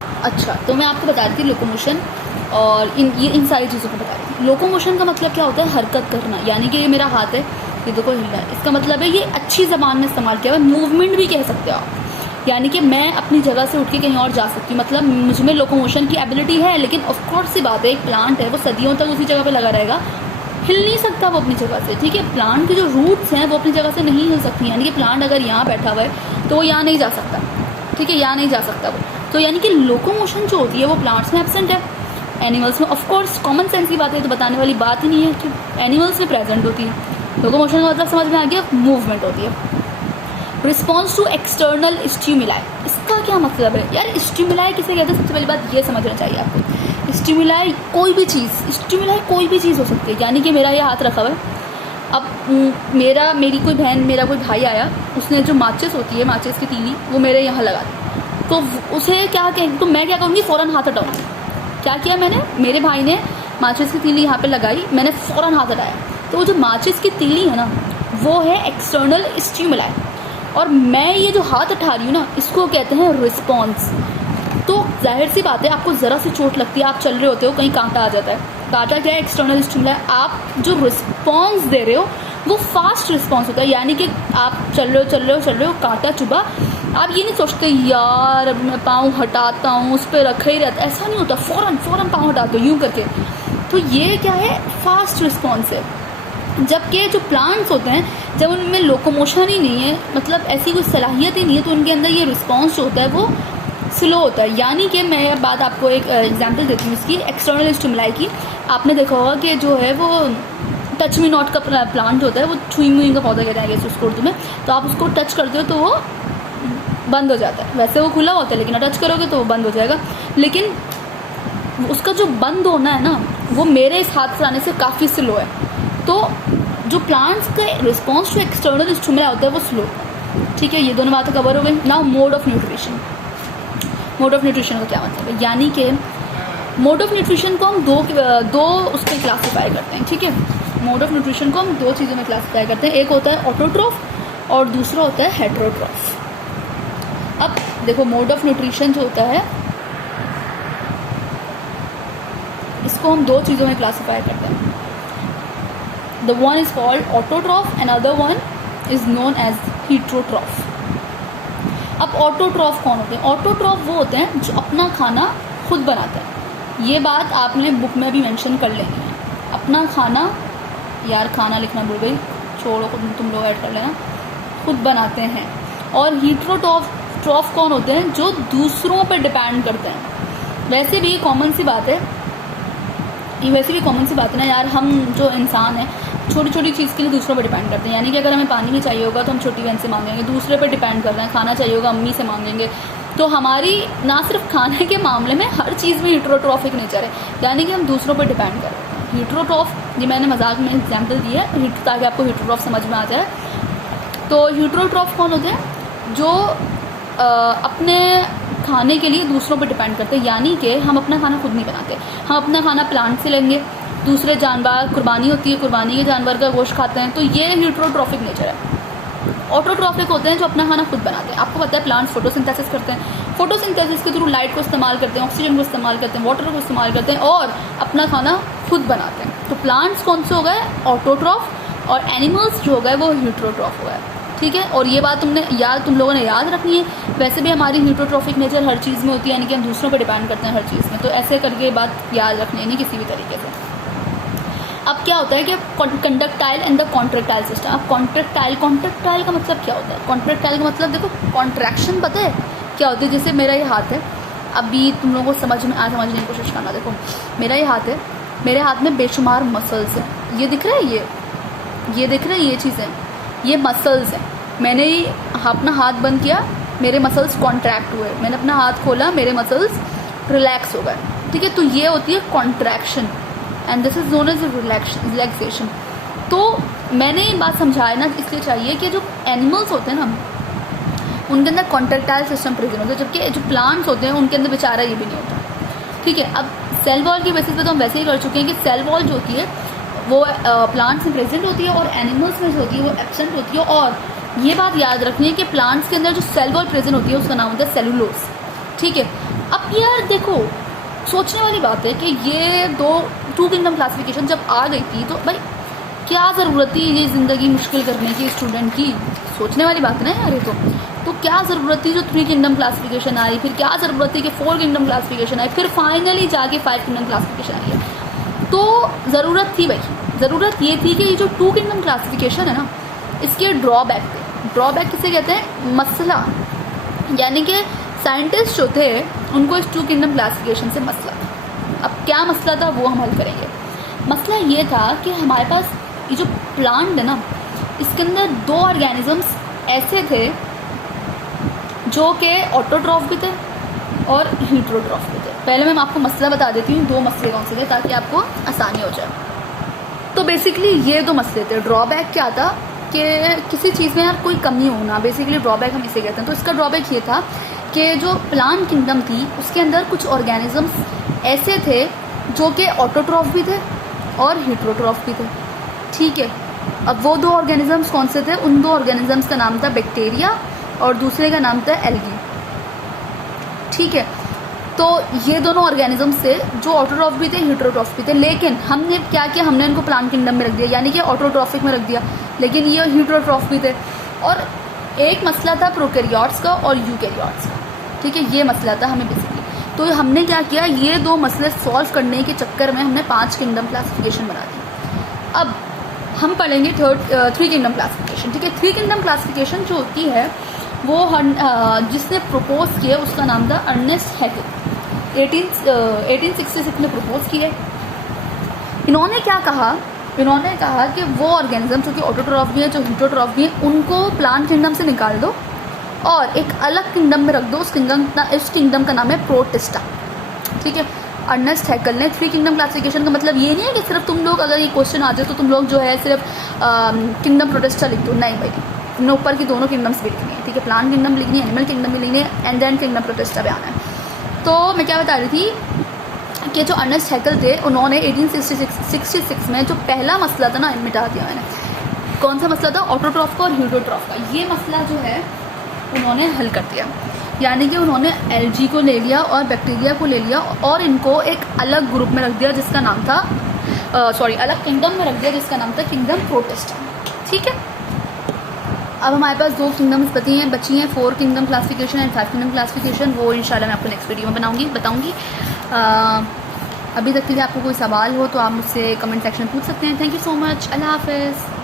अच्छा, तो मैं आपको बता रही थी लोकोमोशन और इन सारी चीज़ों को बता रही थी। लोकोमोशन का मतलब क्या होता है? हरकत करना, यानी कि ये मेरा हाथ है, ये देखो हिल रहा है, इसका मतलब है ये अच्छी ज़बान में इस्तेमाल किया हुआ है। मूवमेंट भी कह सकते हो आप, यानी कि मैं अपनी जगह से उठ के कहीं और जा सकती हूँ, मतलब मुझ में लोकोमोशन की एबिलिटी है। लेकिन ऑफकोर्स सी बात है, एक प्लांट है वो सदियों तक उसी जगह पर लगा रहेगा, हिल नहीं सकता वो अपनी जगह से। ठीक है, प्लांट की जो रूट्स हैं वो अपनी जगह से नहीं हिल सकती, यानी कि प्लांट अगर यहाँ बैठा हुआ है तो वो यहाँ नहीं जा सकता। ठीक है, यहाँ नहीं जा सकता वो, तो यानी कि लोकोमोशन जो होती है वो प्लांट्स में एब्सेंट है। एनिमल्स में ऑफकोर्स कॉमन सेंस की बात है, तो बताने वाली बात ही नहीं है कि एनिमल्स में प्रेजेंट होती है। लोकोमोशन का मतलब समझ में आ गया, मूवमेंट होती है। रिस्पॉन्स टू एक्सटर्नल स्टिमुलाई, इसका क्या मतलब है यार? स्टिमुलाई किसे कहते हैं? सबसे पहली बात ये समझना चाहिए आपको। स्टिमुलाई कोई भी चीज़, स्टिमुलाई कोई भी चीज़ हो सकती है, यानी कि मेरा ये हाथ रखा हुआ है, अब मेरी कोई बहन, मेरा कोई भाई आया, उसने जो माचिस होती है, माचिस की तीली, वो मेरे यहाँ लगा दी, तो उसे क्या कहें, तो मैं क्या करूँगी? फ़ौरन हाथ हटाऊँगी। क्या किया मैंने? मेरे भाई ने माचिस की तीली यहाँ पे लगाई, मैंने फ़ौरन हाथ हटाया, तो वो जो माचिस की तीली है ना, वो है एक्सटर्नल स्टिमुलाई, और मैं ये जो हाथ उठा रही हूँ ना, इसको कहते हैं रिस्पॉन्स। तो जाहिर सी बात है, आपको ज़रा सी चोट लगती है, आप चल रहे होते हो, कहीं कांटा आ जाता है। कांटा क्या है? External stimuli. आप जो रिस्पॉन्स दे रहे हो वो फास्ट रिस्पॉन्स होता है, यानी कि आप चल रहे हो, कांटा चुभा, आप ये नहीं सोचते यार अब मैं पाँव हटाता हूँ, उस पर रखा ही रहता, ऐसा नहीं होता, फ़ौरन पाँव हटाते हो यूँ करके। तो ये क्या है? फास्ट रिस्पॉन्स है। जबकि जो प्लांट्स होते हैं, जब उनमें लोकोमोशन ही नहीं है, मतलब ऐसी कोई सलाहियत ही नहीं है, तो उनके अंदर ये रिस्पॉन्स जो होता है वो स्लो होता है। यानी कि मैं बात आपको एक एग्जांपल देती हूँ इसकी, एक्सटर्नल स्टिमुलाई की। आपने देखा होगा कि जो है वो टच मी नॉट का प्लांट होता है, वो छुई मुई का पौधा कहते हैं उसको उर्दू में, तो आप उसको टच करते हो तो वो बंद हो जाता है। वैसे वो खुला होता है, लेकिन टच करोगे तो वो बंद हो जाएगा। लेकिन उसका जो बंद होना है ना, वो मेरे इस हाथ से आने से काफ़ी स्लो है। तो जो प्लांट्स का रिस्पॉन्स टू एक्सटर्नल स्टिमुलाई होता है वो स्लो। ठीक है, ये दोनों बातें कवर हो गई। Now mode of nutrition. Mode of nutrition का क्या मतलब है? यानी कि मोड ऑफ न्यूट्रिशन को हम दो उस पर क्लासीफाई करते हैं। ठीक है, मोड ऑफ न्यूट्रिशन को हम दो चीज़ों में क्लासीफाई करते हैं, एक होता है ऑटोट्रॉफ और दूसरा होता है हेटेरोट्रॉफ। अब देखो, मोड ऑफ न्यूट्रिशन जो होता है इसको हम दो चीज़ों में क्लासीफाई करते हैं। The one is called autotroph and other one is known as heterotroph. अब ऑटोट्रॉफ कौन होते हैं? ऑटोट्रॉफ वो होते हैं जो अपना खाना खुद बनाते हैं। ये बात आपने बुक में भी मेंशन कर लेनी है। अपना खाना, यार खाना लिखना भूल गई, छोड़ो, तुम लोग ऐड कर लेना, खुद बनाते हैं। और हेटेरोट्रॉफ कौन होते हैं? जो दूसरों पर डिपेंड करते हैं। वैसे भी कॉमन सी बात है, ना यार, हम जो इंसान हैं छोटी छोटी चीज़ के लिए दूसरों पर डिपेंड करते हैं। यानी कि अगर हमें पानी भी चाहिए होगा तो हम छोटी बहन से मांगेंगे, दूसरे पर डिपेंड कर रहे हैं। खाना चाहिए होगा अम्मी से मांगेंगे। तो हमारी ना सिर्फ खाने के मामले में, हर चीज़ में हेटेरोट्रॉफिक नेचर है, यानी कि हम दूसरों पर डिपेंड कर रहे हैं। हेटेरोट्रॉफ, ये मैंने मजाक में एग्जाम्पल दी है ताकि आपको हेटेरोट्रॉफ समझ में आ जाए। तो हेटेरोट्रॉफ कौन होते हैं? जो अपने खाने के लिए दूसरों पर डिपेंड करते हैं, यानी कि हम अपना खाना खुद नहीं बनाते। हम अपना खाना प्लांट से लेंगे, दूसरे जानवर, कुर्बानी होती है, कुर्बानी के जानवर का गोश्त खाते हैं, तो ये हेटेरोट्रॉफिक नेचर है। ऑटोट्रॉफिक होते हैं जो अपना खाना खुद बनाते हैं। आपको पता है प्लांट्स फोटोसिंथेसिस करते हैं, फोटोसिंथेसिस के थ्रू लाइट को इस्तेमाल करते हैं, ऑक्सीजन को इस्तेमाल करते हैं, वाटर को इस्तेमाल करते हैं और अपना खाना खुद बनाते हैं। तो प्लांट्स कौन से हो गए? ऑटोट्रॉफ, और एनिमल्स जो हो गए वो हेटेरोट्रॉफ हो गए। ठीक है, और ये बात तुम लोगों ने याद रखनी है। वैसे भी हमारी हेटेरोट्रॉफिक नेचर हर चीज़ में होती है, यानी कि हम दूसरों पर डिपेंड करते हैं हर चीज़ में। तो ऐसे करके बात याद रखनी है नहीं किसी भी तरीके से। अब क्या होता है कि कंडक्टाइल एंड द कॉन्ट्रेक्टाइल सिस्टम। अब कॉन्ट्रेक्टाइल का मतलब क्या होता है? कॉन्ट्रेक्टाइल का मतलब देखो, कॉन्ट्रैक्शन पता है क्या होती है? जैसे मेरा ये हाथ है, अभी तुम लोगों को समझने की कोशिश करना। देखो मेरा ये हाथ है, मेरे हाथ में बेशुमार मसल्स हैं। ये दिख रहा है, ये दिख रहा है, ये चीज़ें, ये मसल्स हैं। मैंने अपना हाथ बंद किया, मेरे मसल्स कॉन्ट्रैक्ट हुए। मैंने अपना हाथ खोला, मेरे मसल्स रिलैक्स हो गए। ठीक है, तो ये होती है contraction and this is known age relaxation. तो मैंने ये बात समझाया ना, इसलिए चाहिए कि जो एनिमल्स होते हैं ना, उनके अंदर कॉन्ट्रेक्टाइल सिस्टम प्रेजेंट होता है, जबकि जो प्लांट्स होते हैं उनके अंदर बेचारा ये भी नहीं होता। ठीक है, अब सेल वॉल की बेसिस पे तो हम वैसे ही कर चुके हैं कि सेल वॉल जो होती है वो प्लांट्स में प्रेजेंट होती है और एनिमल्स में जो होती है वो एब्सेंट होती है। और ये बात याद रखनी है कि प्लांट्स के अंदर जो सेल वॉल प्रेजेंट होती है उसका नाम होता है सेलुलोज। ठीक है, अब यार देखो, सोचने वाली बात है कि ये टू किंगडम क्लासिफिकेशन जब आ गई थी तो भाई क्या ज़रूरत थी ये ज़िंदगी मुश्किल करने की स्टूडेंट की? सोचने वाली बात है ना यार ये तो क्या ज़रूरत थी जो 3 किंगडम क्लासिफिकेशन आई, फिर क्या ज़रूरत थी कि 4 किंगडम क्लासिफिकेशन आई, फिर फाइनली जाके 5 किंगडम क्लासिफिकेशन आई है। तो ज़रूरत थी भाई, ज़रूरत ये थी कि ये जो 2 किंगडम क्लासिफिकेशन है ना, इसके ड्रॉबैक थे। ड्रॉबैक किसे कहते हैं? मसला, यानी कि साइंटिस्ट जो थे उनको इस 2 किंगडम क्लासिफिकेशन से मसला था। अब क्या मसला था वो हम हल करेंगे। मसला ये था कि हमारे पास ये जो प्लांट है ना, इसके अंदर 2 ऑर्गेनिजम्स ऐसे थे जो कि ऑटोट्रॉफ भी थे और हीटरोट्रॉफ भी थे। पहले मैं आपको मसला बता देती हूँ 2 मसले कौन से थे ताकि आपको आसानी हो जाए। तो बेसिकली ये 2 मसले थे। ड्रॉबैक क्या था कि किसी चीज़ में यार कोई कमी होना, बेसिकली ड्रॉबैक हम इसे कहते हैं। तो इसका ड्रॉबैक ये था कि जो प्लांट किंगडम थी उसके अंदर कुछ ऑर्गेनिजम्स ऐसे थे जो कि ऑटोट्रॉफ भी थे और हीटरोट्रॉफ भी थे। ठीक है, अब वो 2 ऑर्गेनिजम्स कौन से थे? उन 2 ऑर्गेनिजम्स का नाम था बैक्टीरिया और दूसरे का नाम था एल्गी। ठीक है, तो ये दोनों ऑर्गेनिजम्स थे जो ऑटोट्रॉफ भी थे हीटरोट्रॉफ भी थे। लेकिन हमने क्या किया, हमने इनको प्लांट किंगडम में रख दिया, यानी कि ऑटोट्रॉफिक में रख दिया, लेकिन ये हीटरोट्रॉफ भी थे। और एक मसला था प्रोकैरियोट्स का और यूकैरियोट्स का। ठीक है, ये मसला था हमें बेसिकली। तो हमने क्या किया, ये 2 मसले सॉल्व करने के चक्कर में हमने 5 किंगडम क्लासिफिकेशन बना दी। अब हम पढ़ेंगे 3 किंगडम क्लासिफिकेशन। ठीक है, 3 किंगडम क्लासिफिकेशन जो होती है वो जिसने प्रपोज किया उसका नाम था अर्नेस्ट हैकेल। 1866 में प्रपोज किए। इन्होंने क्या कहा, इन्होंने कहा कि वो ऑर्गेनिज्म जो कि ऑटोट्रॉफ भी है, जो हीटरोट्रॉफ भी है, उनको प्लांट किंगडम से निकाल दो और एक अलग किंगडम में रख दो। उस किंगडम का नाम है प्रोटिस्टा। ठीक है, अर्नेस्ट हैकेल ने 3 किंगडम क्लासिफिकेशन का मतलब ये नहीं है कि सिर्फ तुम लोग अगर ये क्वेश्चन आ जाए तो तुम लोग जो है सिर्फ किंगडम प्रोटिस्टा लिख दो। नहीं भाई, तुमने ऊपर की दोनों किंगडम्स भी लिखनी है। ठीक है, प्लांट किंगडम लिखनी है, एनिमल किंगडम भी लिखनी है, एंड देन किंगडम प्रोटिस्टा भी आना है। तो मैं क्या बता रही थी कि जो अर्नेस्ट हैकेल थे उन्होंने 1866 में जो पहला मसला था ना मिटा दिया मैंने। कौन सा मसला था? ऑटोट्रॉफ का और हीटरोट्रॉफ का। ये मसला जो है उन्होंने हल कर दिया, यानी कि उन्होंने एल्गी को ले लिया और बैक्टीरिया को ले लिया और इनको एक अलग ग्रुप में रख दिया जिसका नाम था अलग किंगडम में रख दिया जिसका नाम था किंगडम प्रोटिस्टा। ठीक है, अब हमारे पास 2 किंगडम्स बची हैं 4 kingdom classification and 5 kingdom classification. वो इंशाल्लाह मैं आपको नेक्स्ट वीडियो में बताऊंगी। अभी तक के लिए आपको कोई सवाल हो तो आप मुझसे कमेंट सेक्शन में पूछ सकते हैं। Thank you so much. Allah हाफिज़।